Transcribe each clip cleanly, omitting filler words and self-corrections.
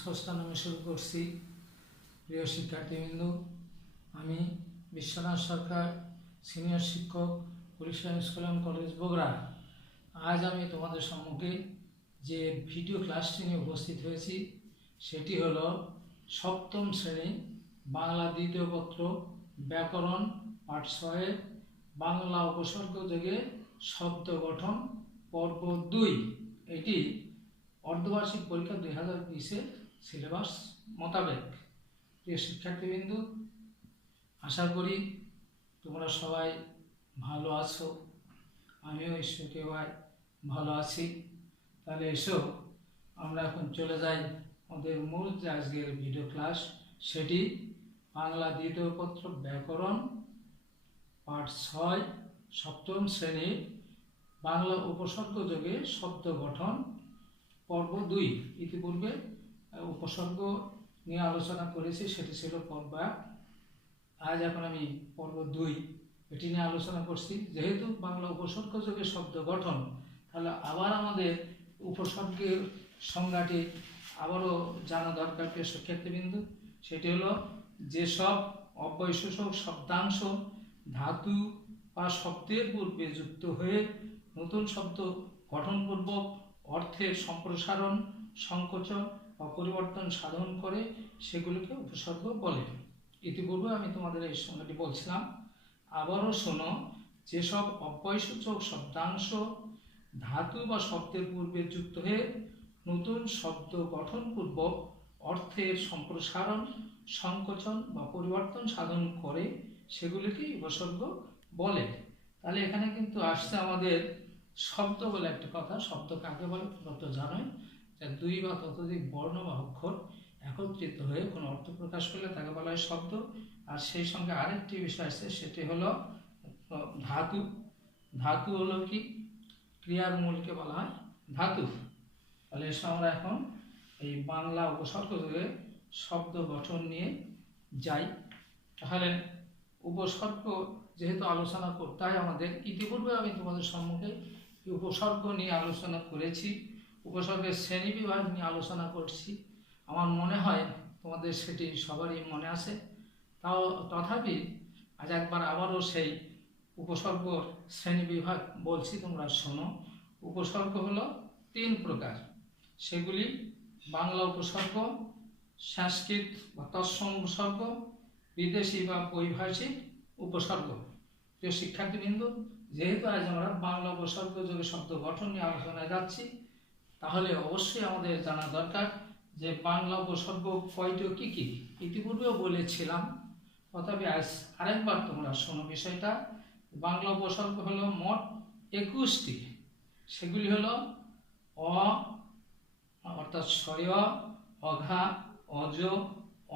ষষ্ঠ নামে শুরু করছি। প্রিয় শিক্ষার্থীবৃন্দ, আমি বিশ্বনাথ সরকার সিনিয়র শিক্ষক police school and college Bogura. আজ আমি তোমাদের সম্মুখে যে ভিডিও ক্লাসটি নিয়ে উপস্থিত হয়েছি সেটি হলো সপ্তম শ্রেণী বাংলা দ্বিতীয় পত্র ব্যাকরণ পাঠ 6 বাংলা উপসর্গ যোগে শব্দ গঠন পর্ব 2। এটি অর্ধবার্ষিক পরীক্ষা 2020-এর সিলেবাস মোতাবেক। প্রিয় শিক্ষার্থীবৃন্দ, আশা করি তোমরা সবাই ভালো আছো, আমিও ঈশ্বরকে ভালো আছি। তাহলে এসো আমরা এখন চলে যাই আমাদের মূল যে আজকের ভিডিও ক্লাস, সেটি বাংলা দ্বিতীয় পত্র ব্যাকরণ পাঠ 6 সপ্তম শ্রেণীর বাংলা উপসর্গ যোগে শব্দ গঠন পর্ব 2। ইতিপূর্বে উপসর্গ নিয়ে আলোচনা করেছি, সেটি ছিল পর্ব 1। আজ এখন আমি পর্ব 2 এটি নিয়ে আলোচনা করছি। যেহেতু বাংলা উপসর্গ যোগে শব্দ গঠন, তাহলে আবার আমাদের উপসর্গের সংজ্ঞাটি আবারও জানা দরকার। প্রিয় শিক্ষার্থীবৃন্দ, সেটি হলো যেসব অব্যয়সূচক শব্দাংশ ধাতু বা শব্দের পূর্বে যুক্ত হয়ে নতুন শব্দ গঠনপূর্বক অর্থের সম্প্রসারণ, সংকোচন বা পরিবর্তন সাধন করে সেগুলিকে উপসর্গ বলে। ইতিপূর্বে আমি তোমাদের এই সংজ্ঞাটি বলছিলাম, আবারও শোনো। যেসব অব্যয়সূচক শব্দাংশ ধাতু বা শব্দের পূর্বে যুক্ত হয়ে নতুন শব্দ গঠনপূর্বক অর্থের সম্প্রসারণ, সংকোচন বা পরিবর্তন সাধন করে সেগুলিকে উপসর্গ বলে। তাহলে এখানে কিন্তু আসছে আমাদের শব্দ বলে একটা কথা। শব্দ কাকে বলে তোমরা তো জানোই, যে দুই বা ততোধিক বর্ণ বা অক্ষর একত্রিত হয়ে কোনো অর্থ প্রকাশ করলে তাকে বলা হয় শব্দ। আর সেই সঙ্গে আরেকটি বিষয় আছে, সেটি হলো ধাতু। ধাতু হলো কি? ক্রিয়ার মূলকে বলা হয় ধাতু। তাহলে এসে আমরা এখন এই বাংলা উপসর্গ যোগে শব্দ গঠন নিয়ে যাই। তাহলে উপসর্গ যেহেতু আলোচনা করতে হয় আমাদের, ইতিপূর্বে আমি তোমাদের সম্মুখে উপসর্গ নিয়ে আলোচনা করেছি, উপসর্গের শ্রেণী বিভাগ নিয়ে আলোচনা করছি। আমার মনে হয় তোমাদের সেটি সবারই মনে আছে। তাও তথাপি আজ একবার আবারও সেই উপসর্গ শ্রেণী বিভাগ বলছি, তোমরা শোনো। উপসর্গ হলো 3 প্রকার। সেগুলি বাংলা উপসর্গ, সংস্কৃত বা তৎসম উপসর্গ, বিদেশি বা বৈভাষিক উপসর্গ। প্রিয় শিক্ষার্থীবৃন্দ, যেহেতু আজ আমরা বাংলা উপসর্গ যোগে শব্দ গঠন নিয়ে আলোচনায় যাচ্ছি, তাহলে অবশ্যই আমাদের জানা দরকার যে বাংলা উপসর্গ কয়টি কি কি। ইতিপূর্বেও বলেছিলাম, তথাপি আজ আরেকবার তোমরা শোনো বিষয়টা। বাংলা উপসর্গ হলো মোট 21টি। সেগুলি হলো অ অর্থাৎ স্বয়, অঘা, অজ,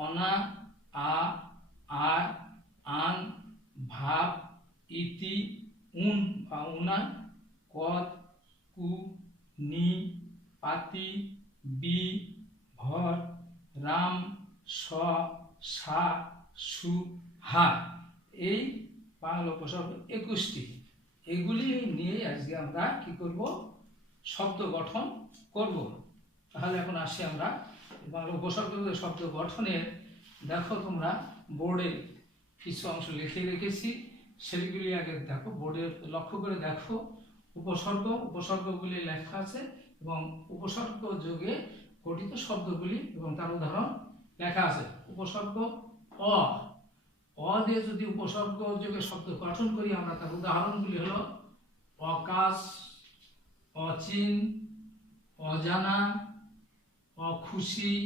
অনা, আ, আর, আন, ভাব, ইতি, উন বা উনা, কদ, কু, নি, পাতি, বি, ভর, রাম, স, সা, সু, হা। এই বাংলা উপসর্গ 21টি। এগুলি নিয়ে আজকে আমরা কি করব? শব্দ গঠন করব। তাহলে এখন আসি আমরা বাংলা উপসর্গ শব্দ গঠনের। দেখো তোমরা বোর্ডে কিছু অংশ লিখে রেখেছি, সেগুলি আগে দেখো, বোর্ডে লক্ষ্য করে দেখো। উপসর্গগুলি লেখা আছে এবং উপসর্গ যোগে গঠিত শব্দগুলি এবং তার উদাহরণ লেখা আছে। উপসর্গ অ দিয়ে যদি উপসর্গ যোগে শব্দ গঠন করি আমরা, তার উদাহরণগুলি হলো অকাশ, অচিন, অজানা, অখুশি,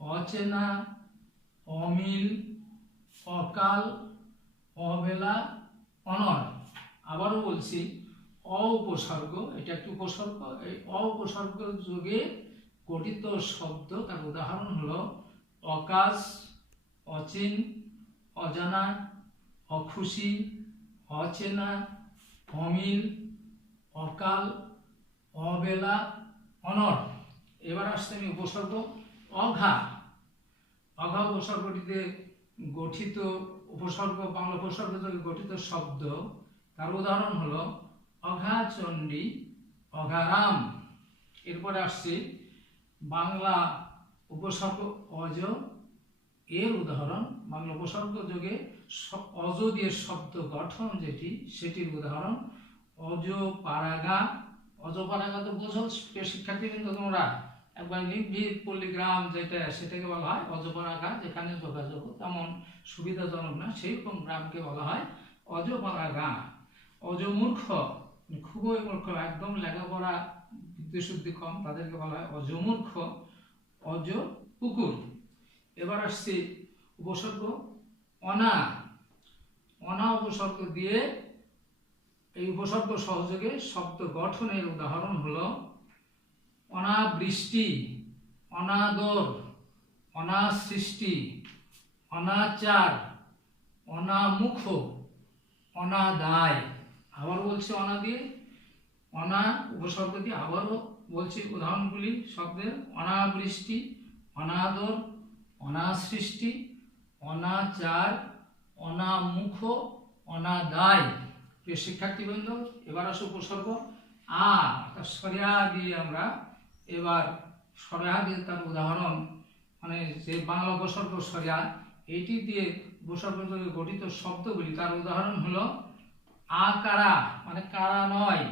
অচেনা, অমিল, অকাল, অবেলা, অনর। আবারও বলছি, উপসর্গ, এটা একটি উপসর্গ। এই উপসর্গ যোগে গঠিত শব্দ, তার উদাহরণ হলো অকাশ, অচিন, অজানা, অখুশি, অচেনা, অমিল, অকাল, অবেলা, অনর। এবার আসছে আমি উপসর্গ অঘা। অঘা উপসর্গটিতে গঠিত উপসর্গ, বাংলা উপসর্গ যোগে গঠিত শব্দ, তার উদাহরণ হলো অঘাচণ্ডী, অঘারাম। এরপরে আসছে বাংলা উপসর্গ অজ এর উদাহরণ, বাংলা উপসর্গ যোগে অজ দিয়ে শব্দ গঠন যেটি, সেটির উদাহরণ অজপাড়াগা। অজপাড়াগা তো বোঝো শিক্ষার্থীবৃন্দ তোমরা, একবার নির্ভীক পল্লীগ্রাম যেটা, সেটাকে বলা হয় অজপাড়াগা, যেখানে যোগাযোগ তেমন সুবিধাজনক না, সেই রকম গ্রামকে বলা হয় অজপাড়াগা। অজমূর্খ, খুবই মূর্খ, একদম লেখাপড়া বুদ্ধিশুদ্ধি কম, তাদেরকে বলা হয় অজমূর্খ। অজ পুকুর। এবার আসছে উপসর্গ অনা। অনা উপসর্গ দিয়ে এই উপসর্গ সহযোগে শব্দ গঠনের উদাহরণ হলো অনাবৃষ্টি, অনাদর, অনাসৃষ্টি, অনাচার, অনামুখ, অনাদায়। আবার বলছি অনা দিয়ে, অনা উপসর্গ দিয়ে আবারও বলছি উদাহরণগুলি শব্দের: অনাবৃষ্টি, অনাদর, অনাসৃষ্টি, অনাচার, অনামুখ, অনাদায়। প্রিয় শিক্ষার্থীবৃন্দ, এবার আসো উপসর্গ আ, সরিয়া দিয়ে আমরা এবার সরিয়া দিয়ে তার উদাহরণ, মানে যে বাংলা উপসর্গ সরিয়া, এইটি দিয়ে উপসর্গ গঠিত শব্দগুলি, তার উদাহরণ হলো আকারা, মানে কারা নয়,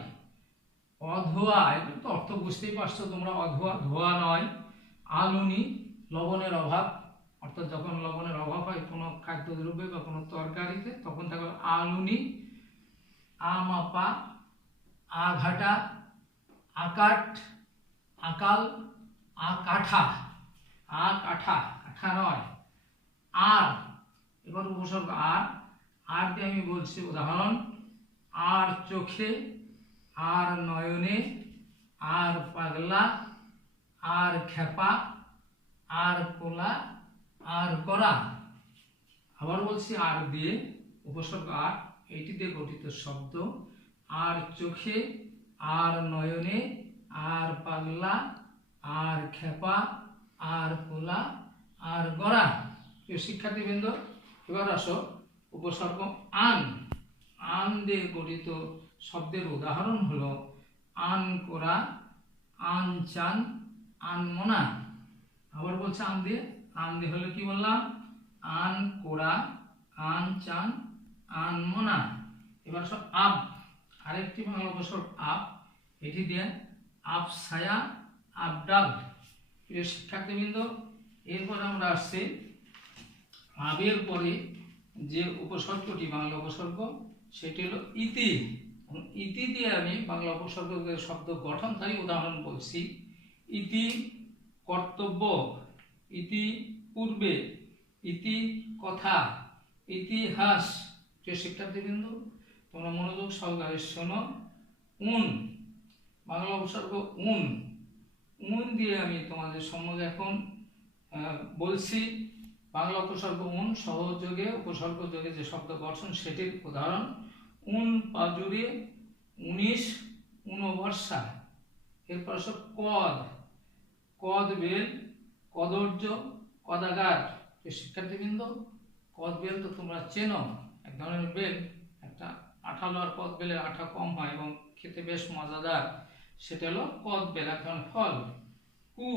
অধোয়া, এগুলো তো অর্থ বুঝতেই পারছো তোমরা, অধোয়া ধোয়া নয়, আলুনি, লবণের অভাব, অর্থাৎ যখন লবণের অভাব হয় কোনো খাদ্যদ্রব্যে বা কোনো তরকারিতে, তখন তাকে আলুনি, আমাপা, আঘাটা, আকাট, আকাল, আকাঠা, আকাঠা, কাঠা নয়, আর। এবার উপসর্গ আর, আর দিয়ে আমি বলছি উদাহরণ: আর চোখে, আর নয়নে, আর পাগলা, আর খেপা, আর কোলা, আর করা। আবার বলছি আর দিয়ে উপসর্গ আর, এইটি দিয়ে গঠিত শব্দ: আর চোখে, আর নয়নে, আর পাগলা, আর খেপা, আর কোলা, আর গড়া। শিক্ষার্থীবৃন্দ, এবার আসো উপসর্গ আন। আন দিয়ে গঠিত শব্দের উদাহরণ হলো আন কোরা, আন চান, আনমনা। আবার বলছে আন দিয়ে, আন দিয়ে হলো কি বললাম? আন কোরা, আন চান, আনমনা। এবার সব আপ, আরেকটি বাংলা উপসর্গ আপ, এটি দিয়ে আপসায়া, আবডাল। প্রিয় শিক্ষার্থীবৃন্দ, এরপর আমরা আসছি আবের পরে যে উপসর্গটি বাংলা উপসর্গ, সেটি হলো ইতি। ইতি দিয়ে আমি বাংলা উপসর্গের শব্দ গঠন তারই উদাহরণ বলছি: ইতি কর্তব্য, ইতি পূর্বে, ইতি কথা, ইতিহাস। প্রিয় শিক্ষার্থীবৃন্দ, তোমরা মনোযোগ সহকারে শোনো। উন, বাংলা উপসর্গ উন। উন দিয়ে আমি তোমাদের সম্মুখে এখন বলছি বাংলা উপসর্গ উন সহযোগে উপসর্গ যোগে যে শব্দ গঠন, সেটির উদাহরণ: উন পাজুরে, 19, উনবর্ষা। এরপর সব কদ, কদ বেল, কদর্য, কদাগার। শিক্ষার্থীবৃন্দ, কদ বেল তো তোমরা চেনো, এক ধরনের বেল, একটা আঠালো, আর কদ বেলের আঠা কম হয় এবং খেতে বেশ মজাদার, সেটা হলো কদ বেল, এক ধরনের ফল। কু,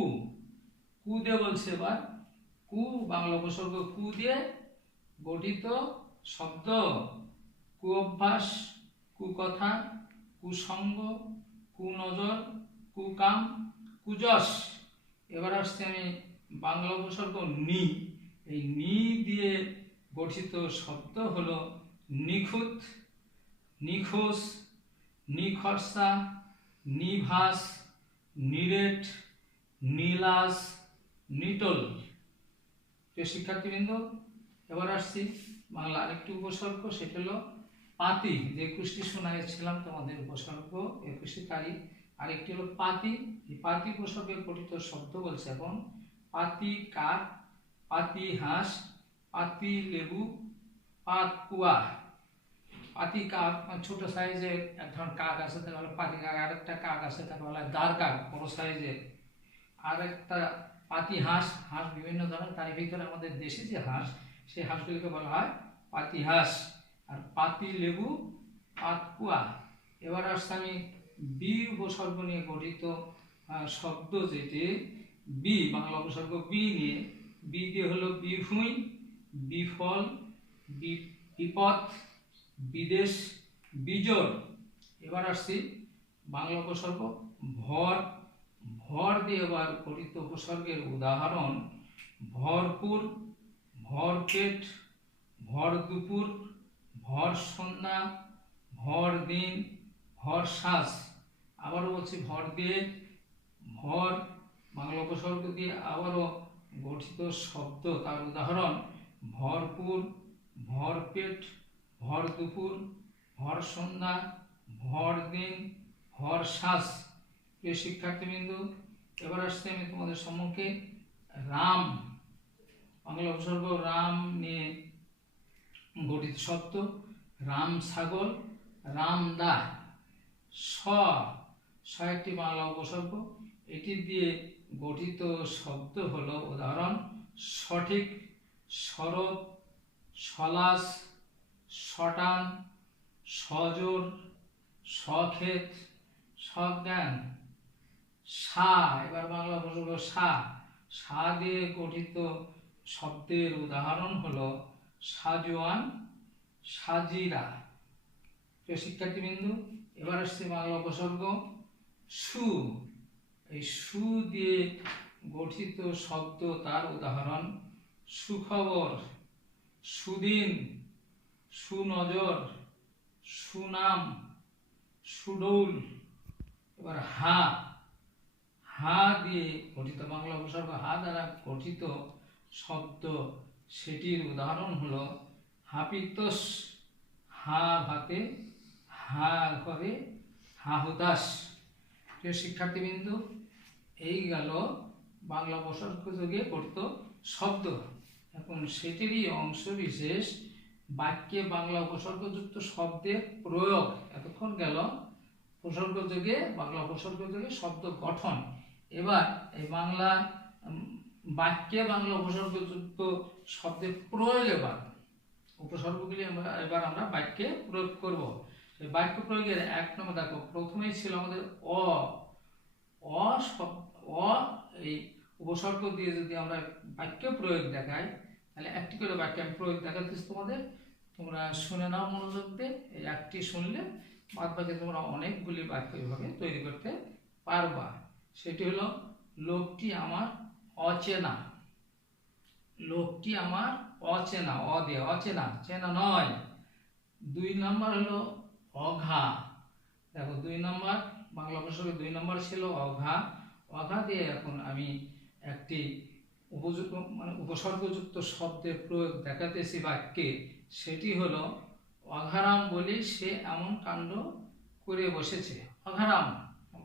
কু দিয়ে বলছে এবার, কু বাংলা উপসর্গ কু দিয়ে গঠিত শব্দ: কু অভ্যাস, কুকথা, কুসঙ্গ, কুনজর, কুকাম, কুযশ। এবার আসছে আমি বাংলা উপসর্গ নি। এই নি দিয়ে গঠিত শব্দ হলো নিখুঁত, নিখোঁজ, নিখরসা, নিভাস, নিরেট, নীলাস, নিটল। শিক্ষার্থীবৃন্দ, এবার আসছি বাংলা আরেকটি উপসর্গ, সেটা হলো পাতি। যে 21টি শোনাইছিলাম তোমাদের উপসর্গ 21টি তারিখ, আরেকটি হলো পাতি। এই পাতি উপসর্গের গঠিত শব্দ বলছে এখন: পাতি কাক, পাতি হাঁস, পাতি লেবু, পাতকুয়া। পাতি কাক মানে ছোট সাইজের এক ধরনের কাক আছে, তাকে বলে পাতি কাক। আরেকটা কাক আছে, তাকে বলা হয় দাঁড় কাক, বড় সাইজের। আরেকটা পাতি হাঁস, হাঁস বিভিন্ন ধরনের, তার ভিতরে আমাদের দেশি যে হাঁস, সেই হাঁসগুলিকে বলা হয় পাতি হাঁস। আর পাতি লেবু, পাতকুয়া। এবার আসছে আমি বি উপসর্গ নিয়ে গঠিত শব্দ, যেটি বি, বাংলা উপসর্গ বি নিয়ে, বি দিয়ে হলো বিভূমি, বিফল, বিপদ, বিদেশ, বিজোড়। এবার আসছি বাংলা উপসর্গ ভর, ভর দিয়ে এবার গঠিত উপসর্গের উদাহরণ ভরপুর, ভরপেট, ভর দুপুর, ভর সন্ধ্যা, ভর দিন, ভর শ্বাস। আবারও বলছি ভর দিয়ে, ভর বাংলা উপসর্গ দিয়ে আবারও গঠিত শব্দ, তার উদাহরণ ভরপুর, ভরপেট, ভর দুপুর, ভর সন্ধ্যা, ভর দিন, ভর শ্বাস। প্রিয় শিক্ষার্থীবৃন্দ, এবার আসছে আমি তোমাদের সম্মুখে রাম, বাংলা উপসর্গ রাম নিয়ে গঠিত শব্দ রাম ছাগল, রামদা। একটি বাংলা উপসর্গ, এটি দিয়ে গঠিত শব্দ হলো উদাহরণ সঠিক, সরব, সলাস, শটান, সজোর, সক্ষেত, সজ্ঞান। এবার বাংলা উপসর্গ সা দিয়ে গঠিত শব্দের উদাহরণ হলো সাজোয়ান, সাজিরা। প্রিয় শিক্ষার্থীবৃন্দ, এবার আসছে বাংলা উপসর্গ সু, এই সু দিয়ে গঠিত শব্দ, তার উদাহরণ সুখবর, সুদিন, সুনজর, সুনাম, সুডৌল। এবার হা দিয়ে গঠিত বাংলা উপসর্গ হা দ্বারা গঠিত শব্দ, সেটির উদাহরণ হলো হাপিতস, হা ভাতে, হা ঘরে, হা হুতাশ। প্রিয় শিক্ষার্থীবৃন্দ, এই গেল বাংলা উপসর্গ যোগে গঠিত শব্দ। এখন সেটিরই অংশ বিশেষ বাক্যে বাংলা উপসর্গযুক্ত শব্দের প্রয়োগ। এতক্ষণ গেল উপসর্গ যোগে, বাংলা উপসর্গ যোগে শব্দ গঠন। এবার এই বাংলা বাক্যে বাংলা উপসর্গযুক্ত শব্দের প্রয়োগ, এবার উপসর্গগুলি এবার আমরা বাক্যে প্রয়োগ করব। এই বাক্য প্রয়োগের 1 নম্বর দেখো, প্রথমেই ছিল আমাদের এই উপসর্গ দিয়ে যদি আমরা বাক্য প্রয়োগ দেখাই, তাহলে একটি করে বাক্যে আমি প্রয়োগ দেখাতেছি তোমাদের, তোমরা শুনে নাও মনোযোগ দিয়ে। এই একটি শুনলে বাদ বাকি তোমরা অনেকগুলি বাক্য এভাবে তৈরি করতে পারবা। সেটি হলো লোকটি আমার অচেনা, লোকটি আমার অচেনা, অচেনা, চেনা নয়। 2 নম্বর হলো অঘা। দেখো 2 নম্বর বাংলা উপসর্গ 2 নম্বর ছিল অঘা। অঘা দিয়ে এখন আমি একটি উপযুক্ত উপসর্গযুক্ত শব্দের প্রয়োগ দেখাতেছি বাক্যে, সেটি হলো অঘারাম বলি সে এমন কাণ্ড করে বসেছে। অঘারাম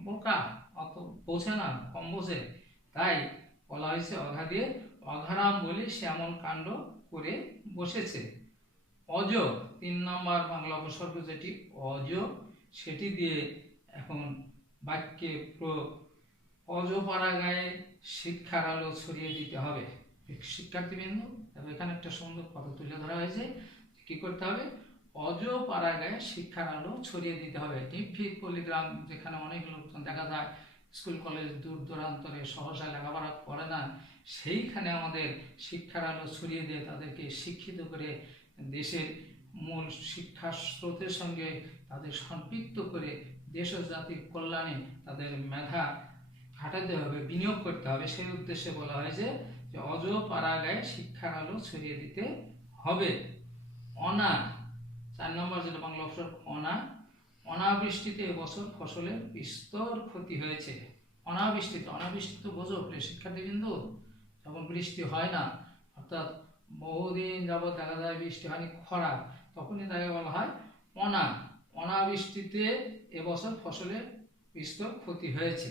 বোকা, অত বোঝে না, কম বোঝে, তাই বলা হয়েছে অঘা দিয়ে, অঘারাম বলি সে এমন কাণ্ড করে বসেছে। অজ 3 নম্বর বাংলা উপসর্গ যেটি অজ, সেটি দিয়ে এখন বাক্যে প্রয়োগ অজ পাড়া গায়ে শিক্ষার আলো ছড়িয়ে দিতে হবে। শিক্ষার্থীবৃন্দ, এখানে একটা সুন্দর কথা তুলে ধরা হয়েছে, কি করতে হবে? অজ পাড়া গায়ে শিক্ষার আলো ছড়িয়ে দিতে হবে। টিপি পল্লীগ্রাম, যেখানে অনেক লোকজন দেখা যায় স্কুল কলেজ দূর দূরান্তরে সহসা লেখাপড়া করে না, সেইখানে আমাদের শিক্ষার আলো ছড়িয়ে দিয়ে তাদেরকে শিক্ষিত করে দেশের মূল শিক্ষা স্রোতের সঙ্গে তাদের সম্পৃক্ত করে দেশ ও জাতির কল্যাণে তাদের মেধা খাটাতে হবে, বিনিয়োগ করতে হবে। সেই উদ্দেশ্যে বলা হয়েছে যে অজ পাড়া গায়ে শিক্ষার আলো ছড়িয়ে দিতে হবে। অনা 4 নম্বর যেটা বাংলা উপসর্গ অনা, অনাবৃষ্টিতে এবছর ফসলের বিস্তর ক্ষতি হয়েছে। অনাবৃষ্টি তো বোঝো প্রিয় শিক্ষার্থীবৃন্দ, যখন বৃষ্টি হয় না, অর্থাৎ বহুদিন যাবৎ দেখা যায় বৃষ্টি হয়নি, খরা, তখনই তাকে বলা হয় অনাবৃষ্টিতে এবছর ফসলের বিস্তর ক্ষতি হয়েছে।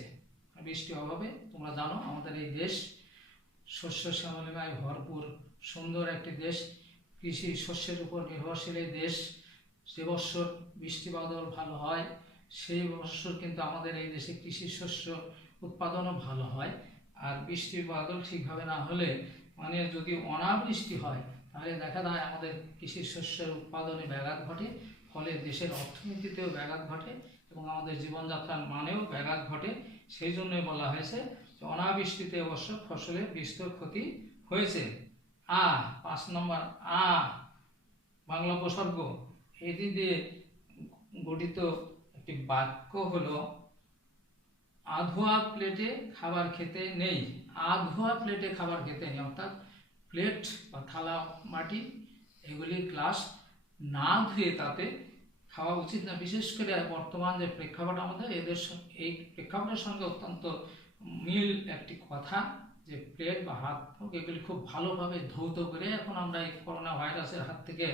বৃষ্টির অভাবে তোমরা জানো আমাদের এই দেশ শস্য শ্যামলিমায় ভরপুর সুন্দর একটি দেশ, কৃষি শস্যের উপর নির্ভরশীল এই দেশ। যে বছর বৃষ্টি বাদল ভালো হয়, সেই বছর কিন্তু আমাদের এই দেশে কৃষি শস্য উৎপাদনও ভালো হয়। আর বৃষ্টি বাদল ঠিকভাবে না হলে, মানে যদি অনাবৃষ্টি হয়, তাহলে দেখা যায় আমাদের কৃষি শস্যের উৎপাদনে ব্যাঘাত ঘটে, ফলে দেশের অর্থনীতিতেও ব্যাঘাত ঘটে এবং আমাদের জীবনযাত্রার মানেও ব্যাঘাত ঘটে। সেই জন্যই বলা হয়েছে অনাবৃষ্টিতে অবশ্য ফসলের বিস্তর ক্ষতি হয়েছে। 5 নম্বর বাংলা উপসর্গ, এটি দিয়ে গঠিত একটি বাক্য হলো আধোয়া প্লেটে খাবার খেতে নেই। আধোয়া প্লেটে খাবার খেতে নেই, অর্থাৎ প্লেট বা থালা মাটি এগুলি গ্লাস না ধুয়ে তাতে খাওয়া উচিত না। বিশেষ করে বর্তমান যে প্রেক্ষাপট আমাদের, এই প্রেক্ষাপটের সঙ্গে অত্যন্ত মিল একটি কথা, যে প্লেট বা হাত মুখ এগুলি খুব ভালোভাবে ধৌত করে এখন আমরা এই করোনা ভাইরাসের হাত থেকে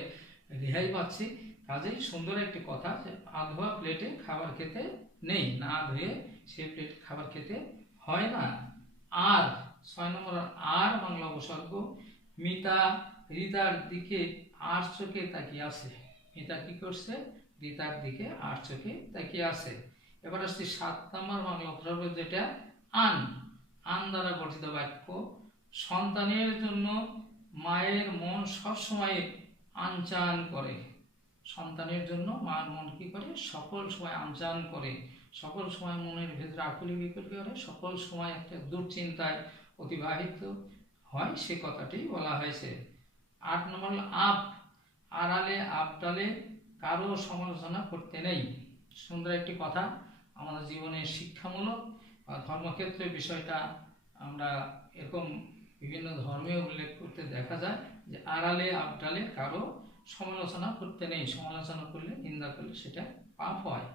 রেহাই পাচ্ছি। কাজেই সুন্দর একটি কথা যে আধোয়া প্লেটে খাবার খেতে নেই, না ধুয়ে সেই প্লেট খাবার খেতে হয় না। 6 নম্বর বাংলা উপসর্গ, মিতা রিতার দিকে আর চোখে তাকিয়ে আছে। মিতা কি করছে? রিতার দিকে আর চোখে তাকিয়ে আছে। এবার আসছি 7 নম্বর বাংলা উপসর্গ, যেটা আন দ্বারা গঠিত বাক্য, সন্তানের জন্য মায়ের মন সবসময় আনচান করে। সন্তানের জন্য মায়ের মন কি করে? সকল সময় আনচান করে, সকল সময় মনের ভেতরে আকুলি বিকুলি করে, সকল সময় একটা দুশ্চিন্তায় অতিবাহিত হয়, সে কথাটি বলা হয়েছে। 8 নম্বর আড়ালে আবডালে কারো সমালোচনা করতে নেই। সুন্দর একটি কথা, আমাদের জীবনে শিক্ষামূলক বা ধর্মক্ষেত্রে বিষয়টা আমরা এরকম বিভিন্ন ধর্মে উল্লেখ করতে দেখা যায় যে আড়ালে আবডালে কারো সমালোচনা করতে নেই। সমালোচনা করলে, নিন্দা করলে সেটা পাপ হয়।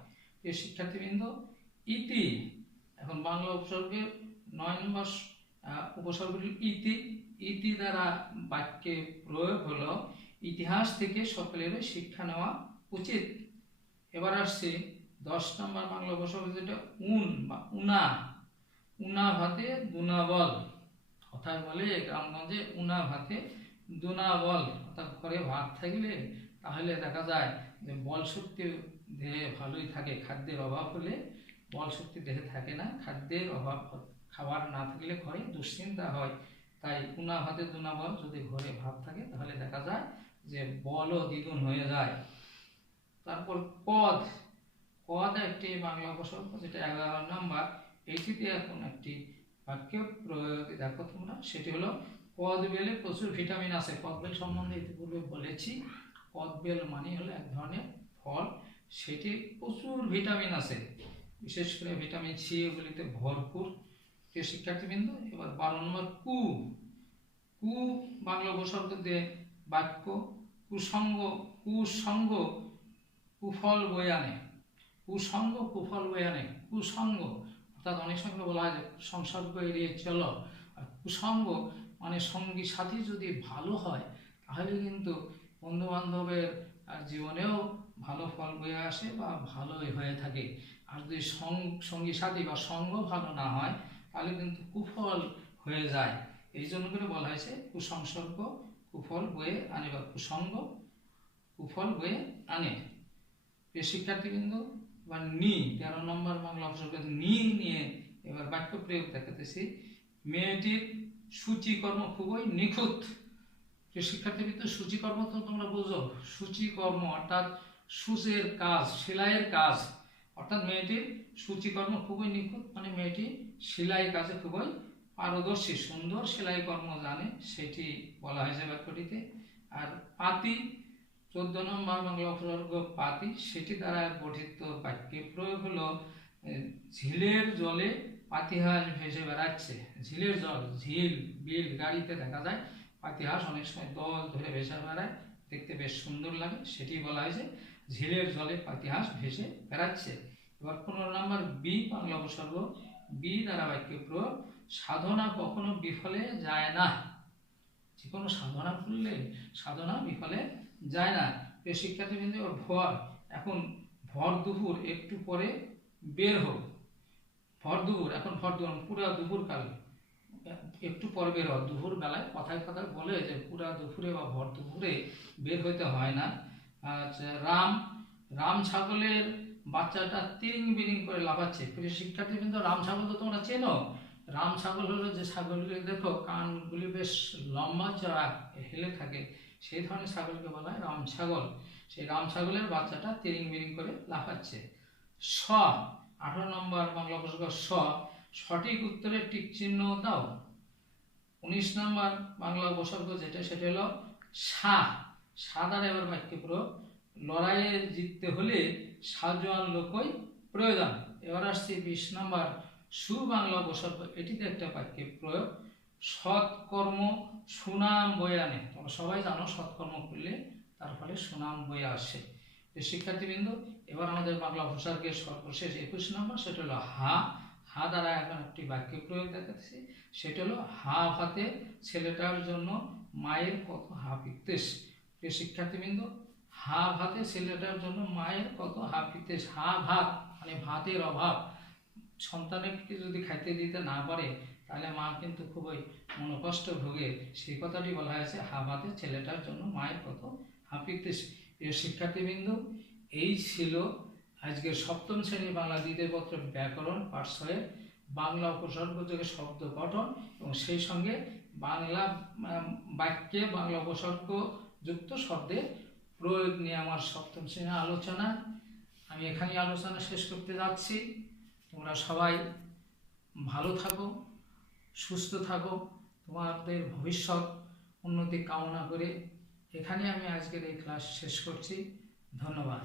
এই শিক্ষার্থীবৃন্দ, ইতি, এখন বাংলা উপসর্গের 9 নম্বর উপসর্গটি ইতি দ্বারা বাক্যে প্রয়োগ হলো ইতিহাস থেকে সকলেরই শিক্ষা নেওয়া উচিত। এবার আসছে 10 নম্বর বাংলা উপসর্গ, যেটা বা উনা ভাতে দুনা বল। কথায় বলে গ্রামগঞ্জে উনা ভাতে দুনা বল, অর্থাৎ ঘরে ভাত থাকলে তাহলে দেখা যায় যে বল শক্তি দেহে ভালোই থাকে। খাদ্যের অভাব হলে বল শক্তি দেহে থাকে না, খাদ্যের অভাব, খাবার না থাকলে ঘরে দুশ্চিন্তা হয়। তাই উনা ভাতে দুনা বল, যদি ঘরে ভাত থাকে তাহলে দেখা যায় যে বলও দ্বিগুণ হয়ে যায়। তারপর পদ একটি বাংলা উপসর্গ, যেটা 11 নম্বর। এইটিতে এখন একটি বাক্য প্রয়োগ দেখো তোমরা, সেটি হলো কদবেলে প্রচুর ভিটামিন আছে। কদবেল সম্বন্ধে ইতিপূর্বে বলেছি। কদবেল মানে হলো এক ধরনের ফল, সেটি প্রচুর ভিটামিন আছে, বিশেষ করে ভিটামিন সি এগুলিতে ভরপুর। প্রিয় শিক্ষার্থীবৃন্দ, এবার 12 নম্বর বাংলা উপসর্গ দিয়ে বাক্য, কুসঙ্গ কুফল বয়ে আনে। কুসঙ্গ কুফল বয়ে আনে। কুসঙ্গ অর্থাৎ অনেক সময় বলা হয় যে সংসর্গ এড়িয়ে চলো, আর কুসঙ্গ মানে সঙ্গী সাথী যদি ভালো হয় তাহলে কিন্তু বন্ধু বান্ধবের জীবনেও ভালো ফল বয়ে আসে বা ভালোই হয়ে থাকে। আর যদি সঙ্গী সাথী বা সঙ্গ ভালো না হয় তাহলে কিন্তু কুফল হয়ে যায়। এই জন্য করে বলা হয়েছে কুসংসর্গ কুফল বয়ে আনে, বা কুসঙ্গ কুফল বয়ে আনে। প্রিয় শিক্ষার্থীবৃন্দ, বা 13 নম্বর বাংলা উপসর্গ নিয়ে এবার বাক্য প্রয়োগ দেখাতেছি। মেয়েটির সূচিকর্ম খুবই নিখুঁত। প্রিয় শিক্ষার্থীবৃন্দ, সূচিকর্ম তো তোমরা বুঝো, সূচিকর্ম অর্থাৎ সূচের কাজ, সেলাইয়ের কাজ, অর্থাৎ মেয়েটির সূচিকর্ম খুবই নিখুঁত, মানে মেয়েটি সেলাই কাজে খুবই পারদর্শী, সুন্দর সেলাই কর্ম জানে, সেটি বলা হয়েছে বাক্যটিতে। আর পাতি 14 নম্বর বাংলা উপসর্গ পাতি, সেটি দ্বারা গঠিত বাক্যে প্রয়োগ হলো ঝিলের জলে পাতিহাঁস ভেসে বেড়াচ্ছে। ঝিলের জল, ঝিল বিল গাড়িতে দেখা যায় পাতিহাঁস অনেক সময় দল ধরে ভেসে বেড়ায়, দেখতে বেশ সুন্দর লাগে, সেটি বলা হয়েছে ঝিলের জলে পাতিহাঁস ভেসে বেড়াচ্ছে। এবার 15 নম্বর বাংলা উপসর্গ দ্বারা বাক্যে প্রয়োগ, সাধনা কখনো বিফলে যায় না। যে কোনো সাধনা করলে সাধনা বিফলে যায় না। প্রিয় শিক্ষার্থীবৃন্দ, এখন ভর দুপুর একটু পরে বের হোক। ভর দুপুর, এখন ভর দুপুর, পুরা দুপুর কালে একটু পরে বের হোক। দুপুর বেলায় কথায় কথায় বলে যে পুরা দুপুরে বা ভর দুপুরে বের হইতে হয় না। রাম ছাগলের বাচ্চাটা তিরিং বিরিং করে লাফাচ্ছে। প্রিয় শিক্ষার্থীবৃন্দ, রাম ছাগল তো তোমরা চেনো। রাম ছাগল হলো যে ছাগলগুলি দেখো কানগুলি বেশ লম্বা চড়া হেলে থাকে, সেই ধরনের ছাগলকে বলা হয় রাম ছাগল। সেই রাম ছাগলের বাচ্চাটা তিরিং বিরিং করে লাফাচ্ছে। 18 নম্বর বাংলা উপসর্গ সঠিক উত্তরে টিক চিহ্ন দাও। 19 নম্বর বাংলা উপসর্গ যেটা সেটা হলো সা। সা দ্বারা এবার বাক্য প্রয়োগ। লড়াইয়ে জিততে হলে সাজোয়ান লোকই প্রয়োজন। এবার আসছে 20 নম্বর সু বাংলা উপসর্গ, এটিতে একটা বাক্য প্রয়োগ। সৎকর্ম সুনাম বয়ে আনে। তোমরা সবাই জানো সৎকর্ম করলে তার ফলে সুনাম বয়ে আসে। শিক্ষার্থীবৃন্দ, এবার আমাদের বাংলা উপসর্গের সর্বশেষ 21 নম্বর, সেটা হলো হা। হা দ্বারা এখন একটি বাক্য প্রয়োগ দেখাচ্ছি, সেটা হলো হা ভাতে ছেলেটার জন্য মায়ের কত হাপিত্যেস। প্রিয় শিক্ষার্থীবৃন্দ, হা ভাতে ছেলেটার জন্য মায়ের কত হাপিত্যেস। হা ভাত মানে ভাতের অভাব। সন্তানকে যদি খাইতে দিতে না পারে তাহলে মা কিন্তু খুবই মনোকষ্ট ভোগে। সেই কথাটি বলা হয়েছে হা ভাতে ছেলেটার জন্য মায়ের কত হাপিত্যেস। প্রিয় শিক্ষার্থীবৃন্দ, এই ছিল আজকের সপ্তম শ্রেণীর বাংলা দ্বিতীয় পত্র ব্যাকরণ পাঠ 6 বাংলা উপসর্গযোগে শব্দ গঠন এবং সেই সঙ্গে বাংলা বাক্যে বাংলা উপসর্গ যুক্ত শব্দের প্রয়োগ নিয়ে আমার সপ্তম শ্রেণীর আলোচনা। আমি এখানেই আলোচনা শেষ করতে যাচ্ছি। তোমরা সবাই ভালো থাকো, সুস্থ থাকো, তোমাদের ভবিষ্যৎ উন্নতি কামনা করে এখানে আমি আজকের এই ক্লাস শেষ করছি। ধন্যবাদ।